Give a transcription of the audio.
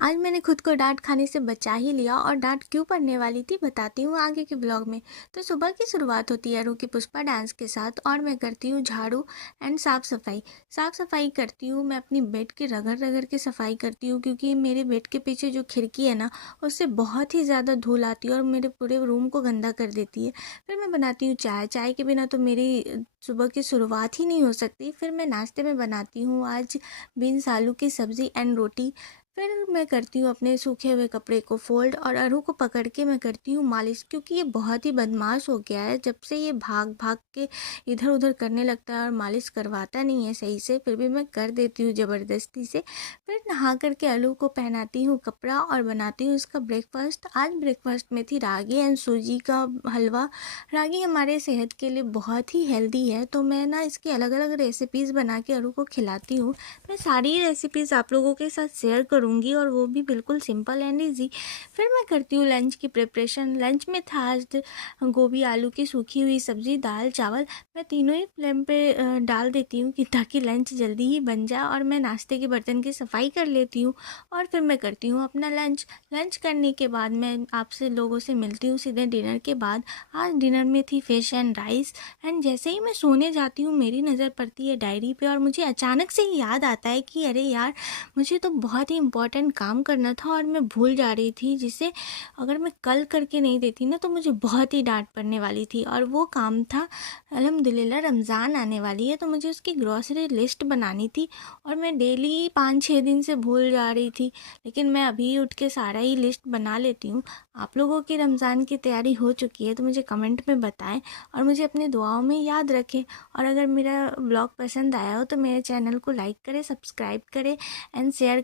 आज मैंने खुद को डाँट खाने से बचा ही लिया और डाँट क्यों पड़ने वाली थी बताती हूँ आगे के ब्लॉग में। तो सुबह की शुरुआत होती है रूह की पुष्पा डांस के साथ और मैं करती हूँ झाड़ू एंड साफ़-सफ़ाई। साफ़-सफ़ाई करती हूँ, मैं अपनी बेड की रगड़-रगड़ के सफ़ाई करती हूँ क्योंकि मेरे बेड के पीछे जो खिड़की है ना, उससे बहुत ही ज़्यादा धूल आती है और मेरे पूरे रूम को गंदा कर देती है। फिर मैं बनाती हूँ चाय, चाय के बिना तो मेरी सुबह की शुरुआत ही नहीं हो सकती। फिर मैं नाश्ते में बनाती हूँ आज बीन्स आलू की सब्ज़ी एंड रोटी। फिर मैं करती हूँ अपने सूखे हुए कपड़े को फ़ोल्ड और अरू को पकड़ के मैं करती हूँ मालिश क्योंकि ये बहुत ही बदमाश हो गया है। जब से ये भाग-भाग के इधर-उधर करने लगता है और मालिश करवाता नहीं है सही से, फिर भी मैं कर देती हूँ ज़बरदस्ती से। फिर नहा कर के अरू को पहनाती हूँ कपड़ा और बनाती हूँ इसका ब्रेकफ़ास्ट। आज ब्रेकफ़ास्ट में थी रागी एंड सूजी का हलवा। रागी हमारे सेहत के लिए बहुत ही हेल्दी है, तो मैं ना इसकी अलग-अलग रेसिपीज़ बना के अरू को खिलाती हूँ। मैं सारी रेसिपीज़ आप लोगों के साथ शेयर करूँगी और वो भी बिल्कुल सिंपल एंड ईज़ी। फिर मैं करती हूँ लंच की प्रिपरेशन। लंच में था आज गोभी आलू की सूखी हुई सब्ज़ी, दाल, चावल। मैं तीनों ही फ्लेम पे डाल देती हूँ कि ताकि लंच जल्दी ही बन जाए और मैं नाश्ते के बर्तन की सफाई कर लेती हूँ और फिर मैं करती हूँ अपना लंच। लंच करने के बाद मैं आपसे लोगों से मिलती हूँ सीधे डिनर के बाद। आज डिनर में थी फ़िश एंड राइस एंड जैसे ही मैं सोने जाती हूँ मेरी नज़र पड़ती है डायरी पे और मुझे अचानक से ही याद आता है कि अरे यार, मुझे तो बहुत ही इम्पोर्टेंट काम करना था और मैं भूल जा रही थी, जिसे अगर मैं कल करके नहीं देती ना तो मुझे बहुत ही डांट पड़ने वाली थी। और वो काम था, अल्हम्दुलिल्लाह रमज़ान आने वाली है तो मुझे उसकी ग्रॉसरी लिस्ट बनानी थी और मैं डेली 5-6 दिन से भूल जा रही थी। लेकिन मैं अभी उठ के सारा ही लिस्ट बना लेती हूँ। आप लोगों की रमज़ान की तैयारी हो चुकी है तो मुझे कमेंट में बताएं और मुझे अपनी दुआओं में याद रखें। और अगर मेरा ब्लॉग पसंद आया हो तो मेरे चैनल को लाइक करें, सब्सक्राइब करें एंड शेयर